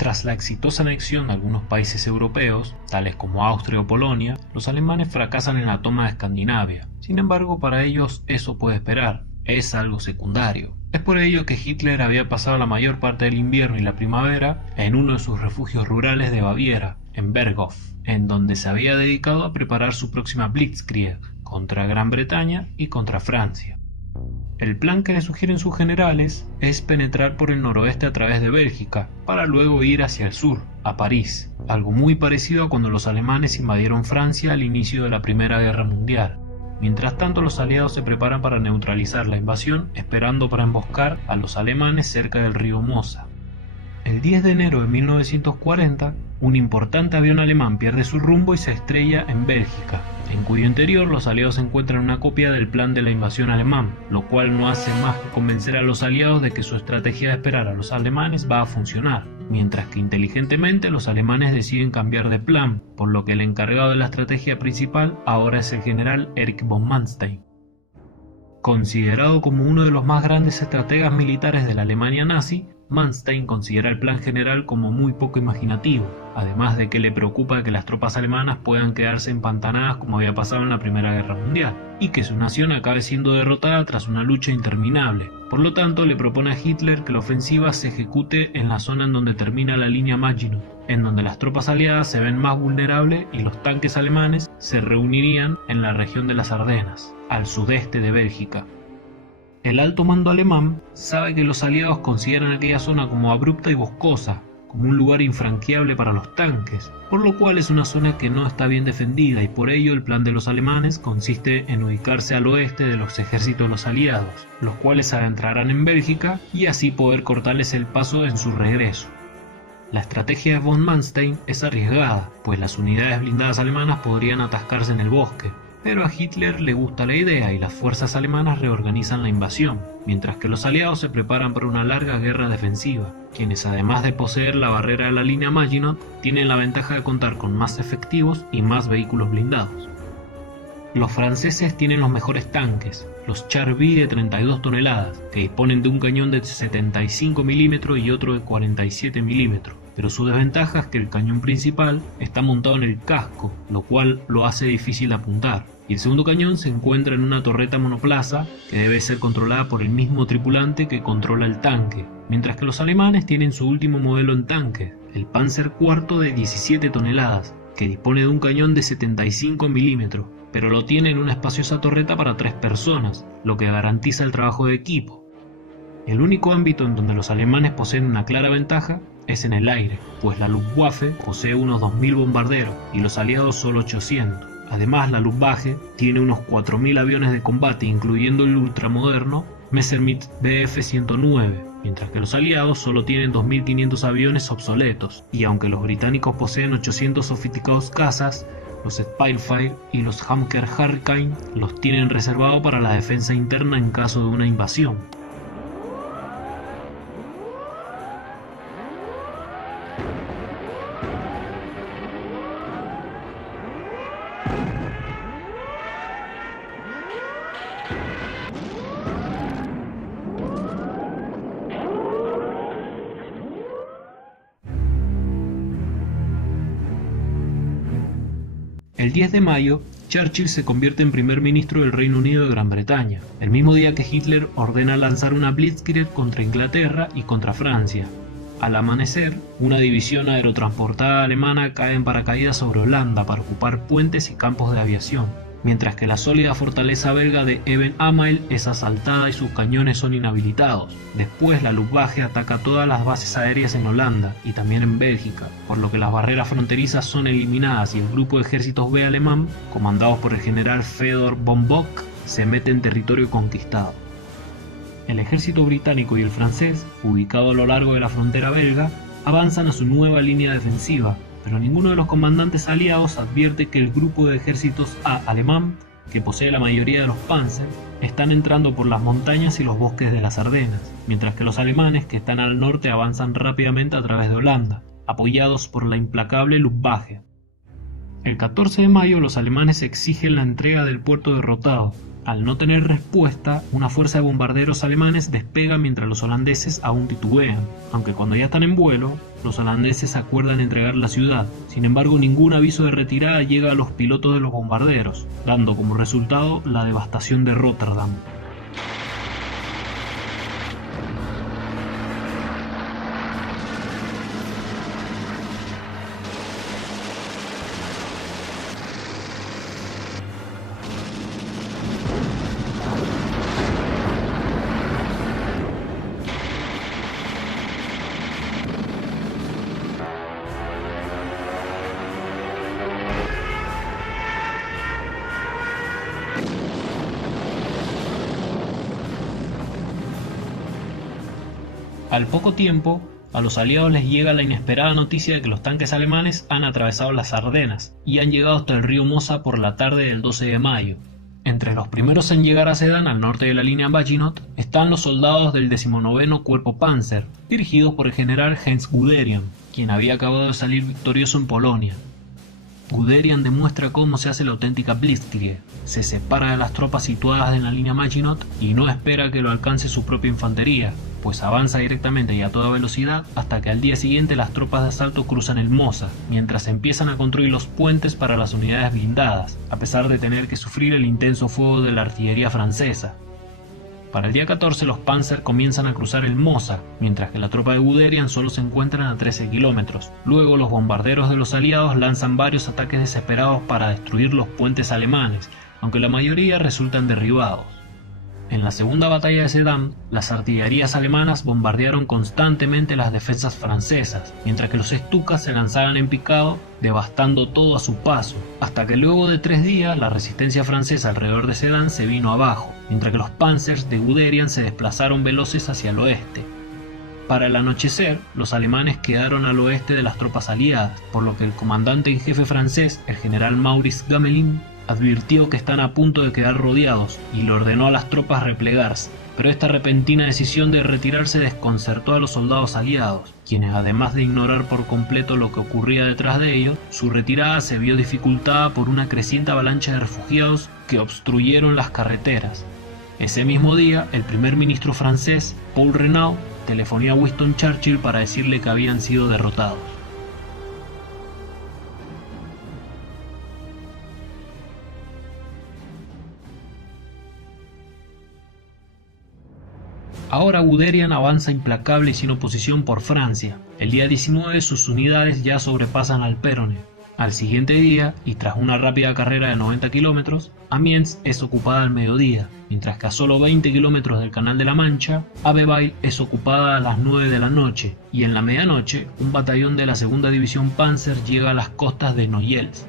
Tras la exitosa anexión de algunos países europeos, tales como Austria o Polonia, los alemanes fracasan en la toma de Escandinavia. Sin embargo, para ellos eso puede esperar, es algo secundario. Es por ello que Hitler había pasado la mayor parte del invierno y la primavera en uno de sus refugios rurales de Baviera, en Berghof, en donde se había dedicado a preparar su próxima Blitzkrieg contra Gran Bretaña y contra Francia. El plan que le sugieren sus generales es penetrar por el noroeste a través de Bélgica, para luego ir hacia el sur, a París, algo muy parecido a cuando los alemanes invadieron Francia al inicio de la Primera Guerra Mundial. Mientras tanto, los aliados se preparan para neutralizar la invasión, esperando para emboscar a los alemanes cerca del río Mosa. El 10 de enero de 1940, un importante avión alemán pierde su rumbo y se estrella en Bélgica, en cuyo interior los aliados encuentran una copia del plan de la invasión alemán, lo cual no hace más que convencer a los aliados de que su estrategia de esperar a los alemanes va a funcionar, mientras que inteligentemente los alemanes deciden cambiar de plan, por lo que el encargado de la estrategia principal ahora es el general Erich von Manstein. Considerado como uno de los más grandes estrategas militares de la Alemania nazi, Manstein considera el plan general como muy poco imaginativo, además de que le preocupa que las tropas alemanas puedan quedarse empantanadas como había pasado en la Primera Guerra Mundial, y que su nación acabe siendo derrotada tras una lucha interminable. Por lo tanto, le propone a Hitler que la ofensiva se ejecute en la zona en donde termina la línea Maginot, en donde las tropas aliadas se ven más vulnerables y los tanques alemanes se reunirían en la región de las Ardenas, al sudeste de Bélgica. El alto mando alemán sabe que los aliados consideran aquella zona como abrupta y boscosa, como un lugar infranqueable para los tanques, por lo cual es una zona que no está bien defendida y por ello el plan de los alemanes consiste en ubicarse al oeste de los ejércitos de los aliados, los cuales se adentrarán en Bélgica y así poder cortarles el paso en su regreso. La estrategia de von Manstein es arriesgada, pues las unidades blindadas alemanas podrían atascarse en el bosque, pero a Hitler le gusta la idea y las fuerzas alemanas reorganizan la invasión, mientras que los aliados se preparan para una larga guerra defensiva, quienes además de poseer la barrera de la línea Maginot, tienen la ventaja de contar con más efectivos y más vehículos blindados. Los franceses tienen los mejores tanques, los Char B de 32 toneladas, que disponen de un cañón de 75 mm y otro de 47 mm, pero su desventaja es que el cañón principal está montado en el casco, lo cual lo hace difícil de apuntar, y el segundo cañón se encuentra en una torreta monoplaza que debe ser controlada por el mismo tripulante que controla el tanque, mientras que los alemanes tienen su último modelo en tanque, el Panzer IV de 17 toneladas, que dispone de un cañón de 75 mm, pero lo tiene en una espaciosa torreta para 3 personas, lo que garantiza el trabajo de equipo. El único ámbito en donde los alemanes poseen una clara ventaja es en el aire, pues la Luftwaffe posee unos 2000 bombarderos y los aliados solo 800. Además, la Luftwaffe tiene unos 4000 aviones de combate, incluyendo el ultramoderno Messerschmitt Bf 109, mientras que los aliados solo tienen 2500 aviones obsoletos, y aunque los británicos poseen 800 sofisticados cazas, los Spitfire y los Hammer Hurricane los tienen reservados para la defensa interna en caso de una invasión. El 10 de mayo, Churchill se convierte en primer ministro del Reino Unido de Gran Bretaña, el mismo día que Hitler ordena lanzar una Blitzkrieg contra Inglaterra y contra Francia. Al amanecer, una división aerotransportada alemana cae en paracaídas sobre Holanda para ocupar puentes y campos de aviación, mientras que la sólida fortaleza belga de Eben-Amael es asaltada y sus cañones son inhabilitados. Después la Luftwaffe ataca todas las bases aéreas en Holanda y también en Bélgica, por lo que las barreras fronterizas son eliminadas y el grupo de ejércitos B alemán, comandados por el general Fedor von Bock, se mete en territorio conquistado. El ejército británico y el francés, ubicado a lo largo de la frontera belga, avanzan a su nueva línea defensiva, pero ninguno de los comandantes aliados advierte que el grupo de ejércitos A alemán, que posee la mayoría de los Panzer, están entrando por las montañas y los bosques de las Ardenas, mientras que los alemanes que están al norte avanzan rápidamente a través de Holanda, apoyados por la implacable Luftwaffe. El 14 de mayo los alemanes exigen la entrega del puerto derrotado. Al no tener respuesta, una fuerza de bombarderos alemanes despega mientras los holandeses aún titubean, aunque cuando ya están en vuelo, los holandeses acuerdan entregar la ciudad. Sin embargo, ningún aviso de retirada llega a los pilotos de los bombarderos, dando como resultado la devastación de Rotterdam. Al poco tiempo, a los aliados les llega la inesperada noticia de que los tanques alemanes han atravesado las Ardenas y han llegado hasta el río Mosa por la tarde del 12 de mayo. Entre los primeros en llegar a Sedan, al norte de la línea Maginot, están los soldados del 19º Cuerpo Panzer, dirigidos por el general Heinz Guderian, quien había acabado de salir victorioso en Polonia. Guderian demuestra cómo se hace la auténtica Blitzkrieg. Se separa de las tropas situadas en la línea Maginot y no espera que lo alcance su propia infantería, pues avanza directamente y a toda velocidad hasta que al día siguiente las tropas de asalto cruzan el Mosa, mientras empiezan a construir los puentes para las unidades blindadas, a pesar de tener que sufrir el intenso fuego de la artillería francesa. Para el día 14 los Panzer comienzan a cruzar el Mosa, mientras que la tropa de Guderian solo se encuentran a 13 kilómetros. Luego los bombarderos de los aliados lanzan varios ataques desesperados para destruir los puentes alemanes, aunque la mayoría resultan derribados. En la segunda batalla de Sedan, las artillerías alemanas bombardearon constantemente las defensas francesas, mientras que los Stukas se lanzaban en picado, devastando todo a su paso, hasta que luego de 3 días la resistencia francesa alrededor de Sedan se vino abajo, mientras que los Panzers de Guderian se desplazaron veloces hacia el oeste. Para el anochecer, los alemanes quedaron al oeste de las tropas aliadas, por lo que el comandante en jefe francés, el general Maurice Gamelin, advirtió que están a punto de quedar rodeados y le ordenó a las tropas replegarse, pero esta repentina decisión de retirarse desconcertó a los soldados aliados, quienes además de ignorar por completo lo que ocurría detrás de ellos, su retirada se vio dificultada por una creciente avalancha de refugiados que obstruyeron las carreteras. Ese mismo día, el primer ministro francés, Paul Renaud, telefonó a Winston Churchill para decirle que habían sido derrotados. Ahora Guderian avanza implacable y sin oposición por Francia. El día 19 sus unidades ya sobrepasan al Péronne. Al siguiente día, y tras una rápida carrera de 90 kilómetros, Amiens es ocupada al mediodía, mientras que a solo 20 kilómetros del Canal de la Mancha, Abbeville es ocupada a las 9 de la noche, y en la medianoche, un batallón de la segunda división Panzer llega a las costas de Noyelles.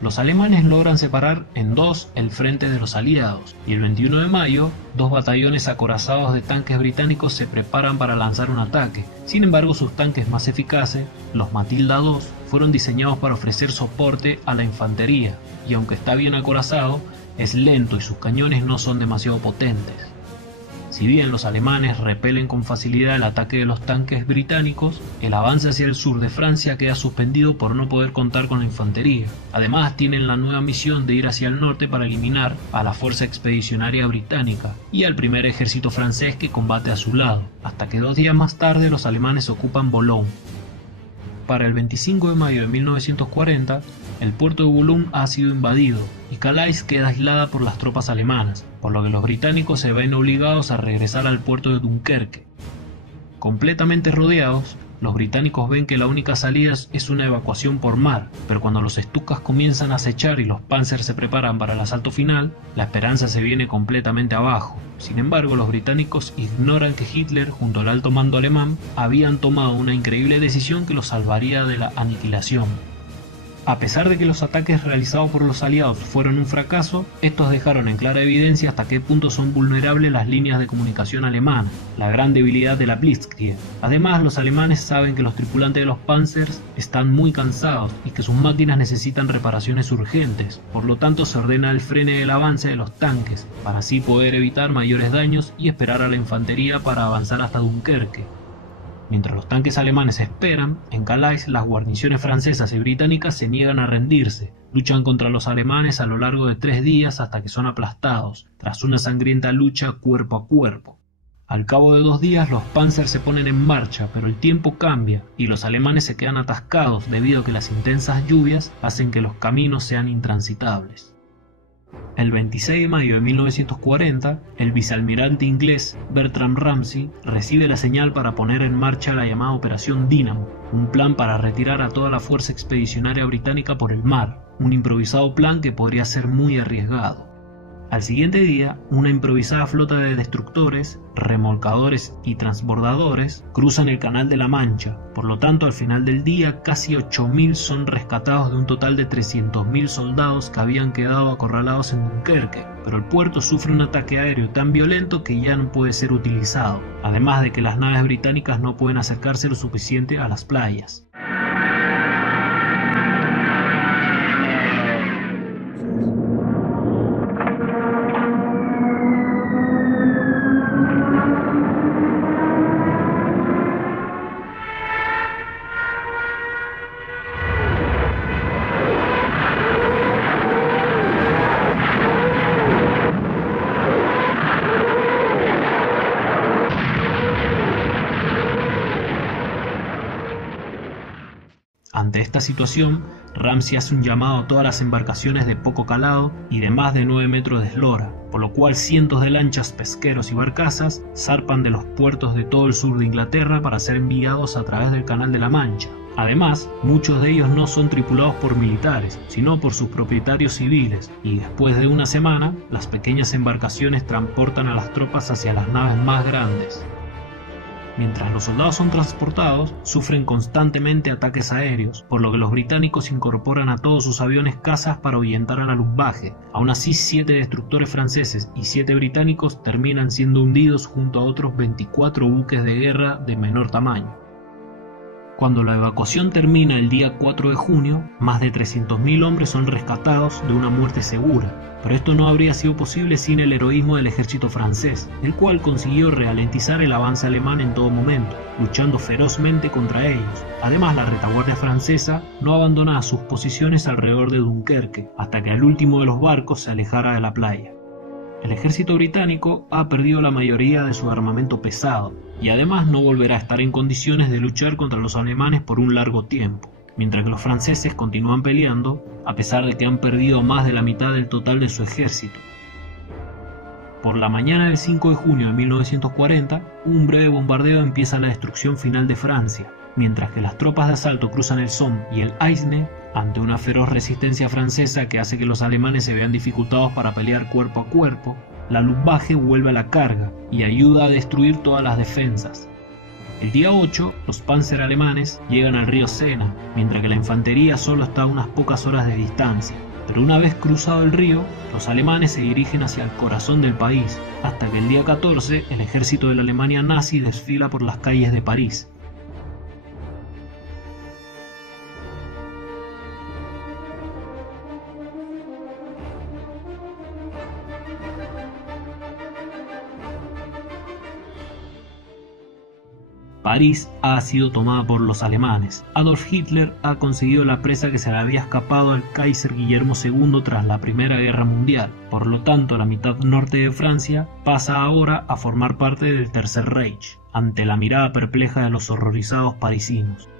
Los alemanes logran separar en 2 el frente de los aliados, y el 21 de mayo, 2 batallones acorazados de tanques británicos se preparan para lanzar un ataque. Sin embargo, sus tanques más eficaces, los Matilda II, fueron diseñados para ofrecer soporte a la infantería, y aunque está bien acorazado, es lento y sus cañones no son demasiado potentes. Si bien los alemanes repelen con facilidad el ataque de los tanques británicos, el avance hacia el sur de Francia queda suspendido por no poder contar con la infantería. Además, tienen la nueva misión de ir hacia el norte para eliminar a la fuerza expedicionaria británica y al primer ejército francés que combate a su lado, hasta que 2 días más tarde los alemanes ocupan Boulogne. Para el 25 de mayo de 1940, el puerto de Boulogne ha sido invadido y Calais queda aislada por las tropas alemanas, por lo que los británicos se ven obligados a regresar al puerto de Dunkerque. Completamente rodeados, los británicos ven que la única salida es una evacuación por mar, pero cuando los Stukas comienzan a acechar y los Panzers se preparan para el asalto final, la esperanza se viene completamente abajo. Sin embargo, los británicos ignoran que Hitler, junto al alto mando alemán, habían tomado una increíble decisión que los salvaría de la aniquilación. A pesar de que los ataques realizados por los aliados fueron un fracaso, estos dejaron en clara evidencia hasta qué punto son vulnerables las líneas de comunicación alemanas, la gran debilidad de la Blitzkrieg. Además, los alemanes saben que los tripulantes de los Panzers están muy cansados y que sus máquinas necesitan reparaciones urgentes, por lo tanto se ordena el frene del avance de los tanques, para así poder evitar mayores daños y esperar a la infantería para avanzar hasta Dunkerque. Mientras los tanques alemanes esperan, en Calais las guarniciones francesas y británicas se niegan a rendirse, luchan contra los alemanes a lo largo de 3 días hasta que son aplastados, tras una sangrienta lucha cuerpo a cuerpo. Al cabo de 2 días los Panzer se ponen en marcha, pero el tiempo cambia y los alemanes se quedan atascados debido a que las intensas lluvias hacen que los caminos sean intransitables. El 26 de mayo de 1940, el vicealmirante inglés Bertram Ramsay recibe la señal para poner en marcha la llamada Operación Dínamo, un plan para retirar a toda la fuerza expedicionaria británica por el mar, un improvisado plan que podría ser muy arriesgado. Al siguiente día, una improvisada flota de destructores, remolcadores y transbordadores cruzan el Canal de la Mancha. Por lo tanto, al final del día, casi 8.000 son rescatados de un total de 300.000 soldados que habían quedado acorralados en Dunkerque. Pero el puerto sufre un ataque aéreo tan violento que ya no puede ser utilizado, además de que las naves británicas no pueden acercarse lo suficiente a las playas. Ante esta situación, Ramsay hace un llamado a todas las embarcaciones de poco calado y de más de 9 metros de eslora, por lo cual cientos de lanchas, pesqueros y barcazas zarpan de los puertos de todo el sur de Inglaterra para ser enviados a través del Canal de la Mancha. Además, muchos de ellos no son tripulados por militares, sino por sus propietarios civiles, y después de una semana, las pequeñas embarcaciones transportan a las tropas hacia las naves más grandes. Mientras los soldados son transportados, sufren constantemente ataques aéreos, por lo que los británicos incorporan a todos sus aviones cazas para ahuyentar a la Luftwaffe. Aún así, 7 destructores franceses y 7 británicos terminan siendo hundidos junto a otros 24 buques de guerra de menor tamaño. Cuando la evacuación termina el día 4 de junio, más de 300.000 hombres son rescatados de una muerte segura, pero esto no habría sido posible sin el heroísmo del ejército francés, el cual consiguió ralentizar el avance alemán en todo momento, luchando ferozmente contra ellos. Además, la retaguardia francesa no abandonaba sus posiciones alrededor de Dunkerque, hasta que el último de los barcos se alejara de la playa. El ejército británico ha perdido la mayoría de su armamento pesado, y además no volverá a estar en condiciones de luchar contra los alemanes por un largo tiempo, mientras que los franceses continúan peleando, a pesar de que han perdido más de la mitad del total de su ejército. Por la mañana del 5 de junio de 1940, un breve bombardeo empieza la destrucción final de Francia, mientras que las tropas de asalto cruzan el Somme y el Aisne, ante una feroz resistencia francesa que hace que los alemanes se vean dificultados para pelear cuerpo a cuerpo. La Luftwaffe vuelve a la carga y ayuda a destruir todas las defensas. El día 8, los Panzer alemanes llegan al río Sena, mientras que la infantería solo está a unas pocas horas de distancia. Pero una vez cruzado el río, los alemanes se dirigen hacia el corazón del país, hasta que el día 14 el ejército de la Alemania nazi desfila por las calles de París. París ha sido tomada por los alemanes. Adolf Hitler ha conseguido la presa que se le había escapado al Kaiser Guillermo II tras la Primera Guerra Mundial. Por lo tanto, la mitad norte de Francia pasa ahora a formar parte del Tercer Reich, ante la mirada perpleja de los horrorizados parisinos.